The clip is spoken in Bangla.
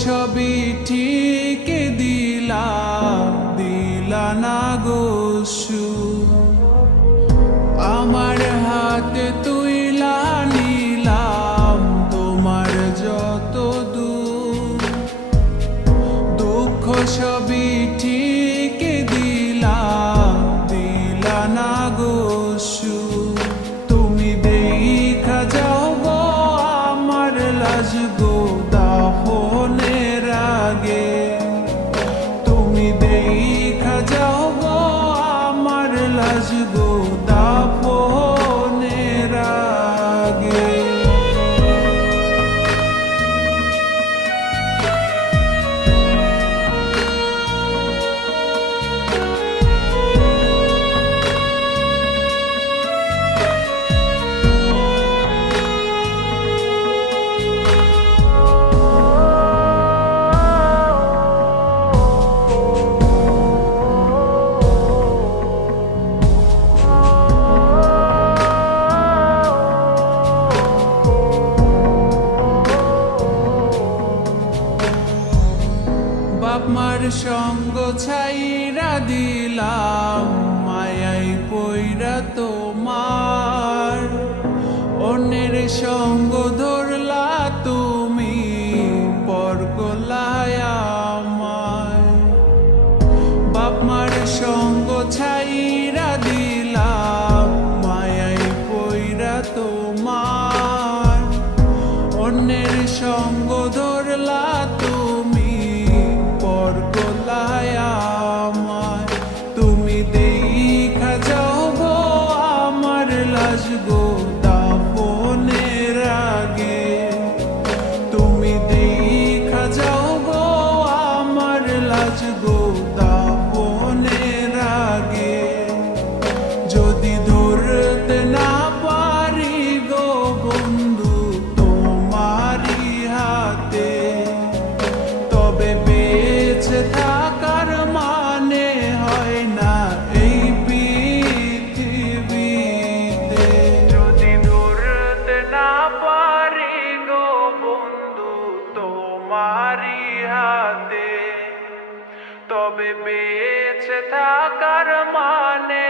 সবই ঠিক দিলা না গো সুখ। আমার হাতে তুইলা নিলাম তোমার যত দুঃখ সবই ঠিক দিলা না গো সুখ। তুমি দেখা যাও গো আমার লাজ গো দাফনের আগে। তুমি দেখা যাও গো আমার লাজ গো দাফনের আগে। বাপ মার সঙ্গ ছাইরা দিলাম মায়াই পইরা তোমার। অন্যের সঙ্গ ধরলা তুমি পর করলায় আমায়। বাপ মার সঙ্গ ছাইরা দিলাম মায়াই পইরা তোমার। অন্যের সঙ্গ ধরলা তুমি পর করলায় আমায়। তুমি দেখা যাও গো আমার লাজ গো দাফনের আগে। তুমি দেখা যাও গো আমার লাজ গো দাফনের আগে। যদি ধরতে না পারি গো বন্ধু তোমারি হাতে, তবে বেঁচে থাকার মানে হয় না এই পৃথিবীতে। যদি ধরতে না পারি গো বন্ধু তোমারি হাতে, তবে বেঁচে থাকার মানে